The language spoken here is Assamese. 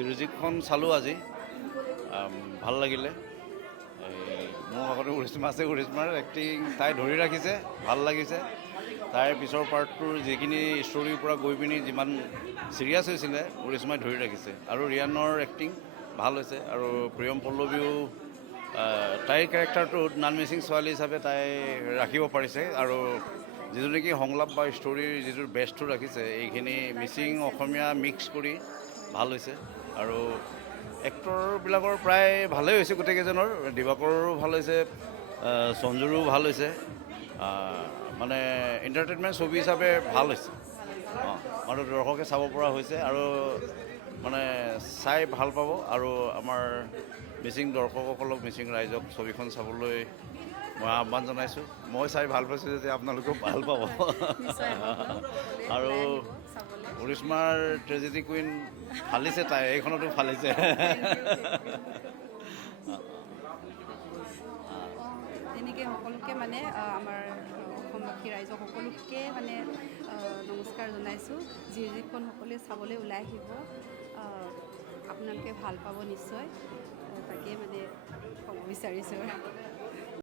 জিৰজিকখন চালোঁ আজি, ভাল লাগিলে। মোৰ আগতে উৰিষ্মা আছে, উৰিষ্মাৰ এক্টিং তাই ধৰি ৰাখিছে, ভাল লাগিছে। তাইৰ পিছৰ পাৰ্টটোৰ যিখিনি ষ্টৰীৰ পৰা গৈ পিনি যিমান চিৰিয়াছ হৈছিলে, উৰিষ্মাই ধৰি ৰাখিছে। আৰু ৰিয়ানৰ এক্টিং ভাল হৈছে। আৰু প্ৰিয়ম পল্লৱীও তাইৰ কেৰেক্টাৰটোত নন মিচিং ছোৱালী হিচাপে তাই ৰাখিব পাৰিছে। আৰু যিটো নেকি সংলাপ বা ষ্টৰীৰ যিটো বেষ্টটো ৰাখিছে, এইখিনি মিচিং অসমীয়া মিক্স কৰি ভাল হৈছে। আৰু এক্টৰবিলাকৰ প্ৰায় ভালেই হৈছে গোটেইকেইজনৰ। দিবাকৰৰো ভাল হৈছে, সঞ্জুৰো ভাল হৈছে। মানে এণ্টাৰটেইনমেণ্ট ছবি হিচাপে ভাল হৈছে। আৰু দৰ্শকে চাব পৰা হৈছে আৰু মানে চাই ভাল পাব। আৰু আমাৰ মিচিং দৰ্শকসকলক, মিচিং ৰাইজক ছবিখন চাবলৈ মই আহ্বান জনাইছোঁ। মই চাই ভাল পাইছোঁ যেতিয়া আপোনালোকেও ভাল পাব। আৰু উৰিষ্মাৰ ট্ৰেজেডি কুইন ফালিছে, তাই এইখনতো ফালিছে। তেনেকৈ সকলোকে মানে আমাৰ অসমবাসী ৰাইজক সকলোকে মানে নমস্কাৰ জনাইছোঁ। জিৰজিকখন সকলোৱে চাবলৈ ওলাই আহিব, আপোনালোকে ভাল পাব নিশ্চয়। তাকেই মানে ক'ব বিচাৰিছোঁ।